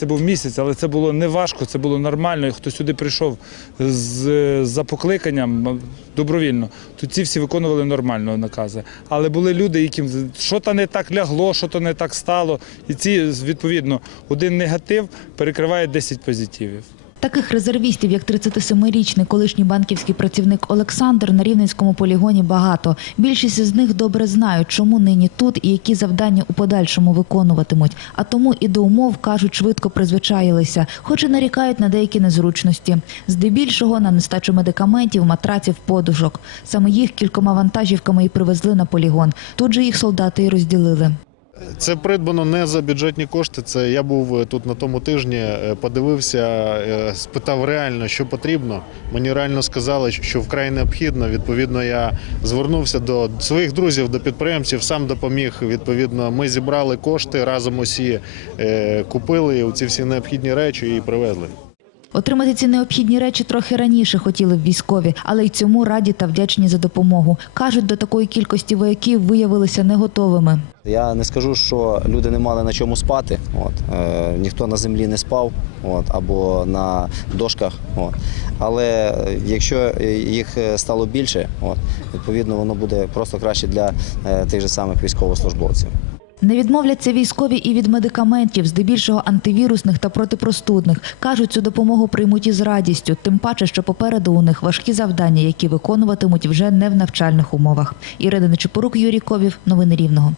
Це був місяць, але це було не важко, це було нормально. І хто сюди прийшов з, за покликанням добровільно, то ці всі виконували нормально накази. Але були люди, яким що то не так лягло, що то не так стало. І ці, відповідно, один негатив перекриває 10 позитивів. Таких резервістів, як 37-річний колишній банківський працівник Олександр, на Рівненському полігоні багато. Більшість із них добре знають, чому нині тут і які завдання у подальшому виконуватимуть. А тому і до умов, кажуть, швидко призвичаїлися, хоч і нарікають на деякі незручності. Здебільшого на нестачу медикаментів, матраців, подушок. Саме їх кількома вантажівками і привезли на полігон. Тут же їх солдати і розділили. Це придбано не за бюджетні кошти. Це я був е, тут на тому тижні, е, подивився, е, спитав реально, що потрібно. Мені реально сказали, що вкрай необхідно. Відповідно, я звернувся до своїх друзів, до підприємців, сам допоміг. Відповідно, ми зібрали кошти разом усі купили ці всі необхідні речі і привезли. Отримати ці необхідні речі трохи раніше хотіли б військові, але й цьому раді та вдячні за допомогу. Кажуть, до такої кількості вояків виявилися не готовими. Я не скажу, що люди не мали на чому спати. От. Е, ніхто на землі не спав от, або на дошках. От. Але якщо їх стало більше, от, відповідно воно буде просто краще для е, тих же самих військовослужбовців. Не відмовляться військові і від медикаментів, здебільшого антивірусних та протипростудних. Кажуть, цю допомогу приймуть із радістю, тим паче, що попереду у них важкі завдання, які виконуватимуть вже не в навчальних умовах. Ірина Нечепорук, Юрій Ковів. Новини Рівного.